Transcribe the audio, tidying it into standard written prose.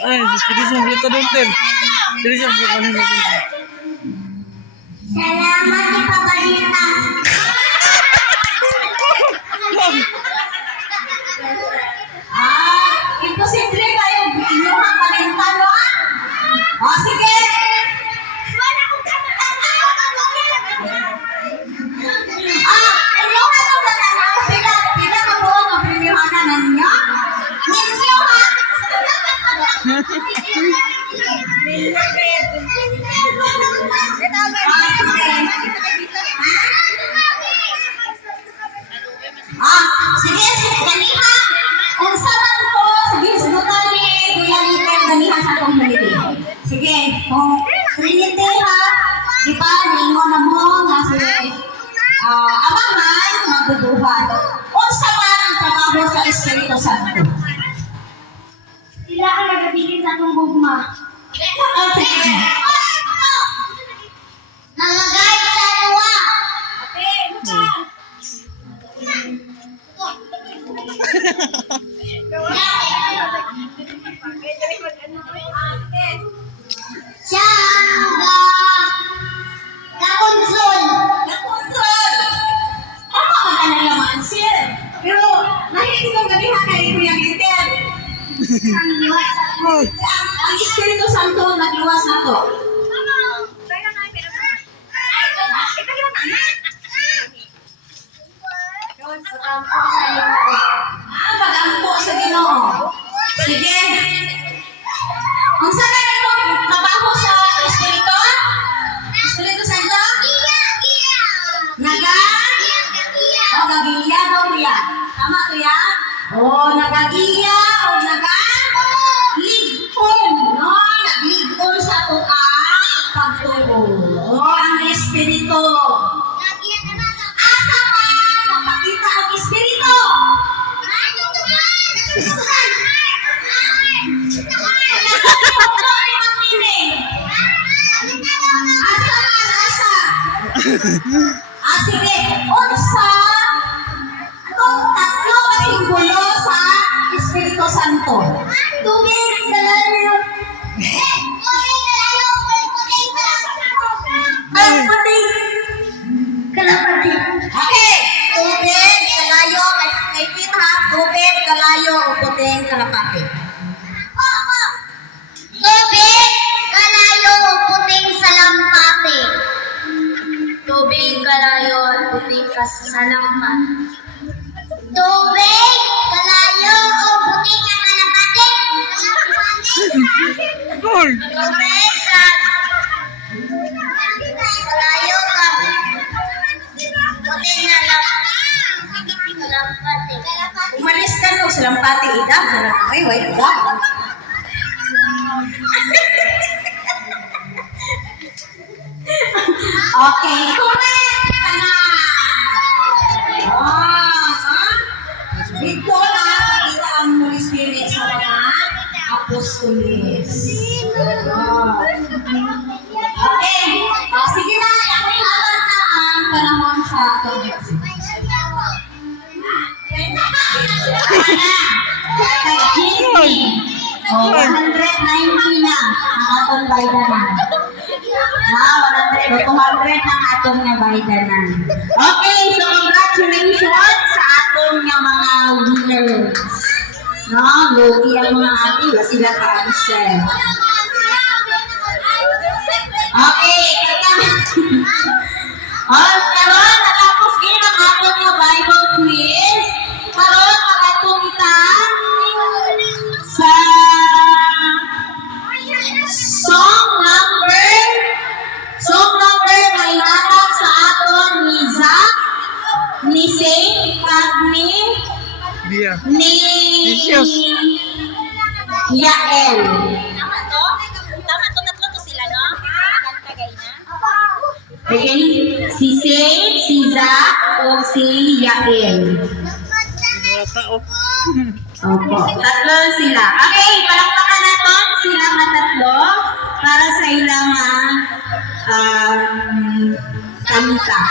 Ay, pwede siyang dito doon, Ten. Pwede siyang ano natin. Salamat ni Pabalita. Imposible kayo. Inuhang kalintano, ah. O, sige. Inuhang ko sa tanong. Pila ka po ang premiuhanan ninyo? Ninyo, ha? Sige, ganiha. Kung saan po, sige, subukan ni Kuya Little, ganiha sa itong Trinity. Sige, kung Trinity ha, di ba, ningo na mo, nasa amahan, magduduhan. Kung saan ang trabaho sa Espiritu Santo? Sila ang nagabigin sa itong gugma. Sige. Nalagay sa luwa. Siya kakontrol. Ano ang nalaman, sir? Pero nahilig ko ganihan kay Kuya Gitel. Ang Espiritu Santo nagluwas na to. Pag-ampo sa Ginoo. Sige. Kung saan na ito trabaho sa Espiritu? Espiritu Santo? Nagagiya daw niya. Tama to ya? Nagagiya o nagaligton. No? Nagligton sa tuang pagtuo. Ang Espiritu. Asa pa magpakita ang Espiritu? Sige, unsa itong tatlo na simbolo sa Espiritu Santo? Tubig, kalayo. Puting kalapati. Okay, tubig, kalayo, kay kita, tubig, kalayo, o puting kalapati. Tubig, kalayo, o puting salampati. Tubig, kalayo, puting kasalampan. Tubig, kalayo, o puting kalapati. Tubig, kalayo, puting kalampati. Umalis ka no, salampati idam. Ay, wait, idam. Okay, correct ka na. Dito na kita ang Holy Spirit sa mga apostoles. Okay, sige na, ako'y habang na ang panahon sa Tobit. 190 na ang atong baydanan. 100 ng atong nga baydanan. Okay, so congratulations sa atong nga mga winners. No, lugi ang mga ati, wala sila ka-answer. Okay, karon natapos din ang atong nga Bible quiz. Karon magatong ta sa song number na ihatag sa aton ni Zach, ni Saint, at ni Yael. Tama to? Tatlo to sila, no? Tagay na. Okay, si Saint, si Zach, o si Yael. Opo, tatlo sila. Okay, palakpakan natin sila matatlo para sa ilang kanta.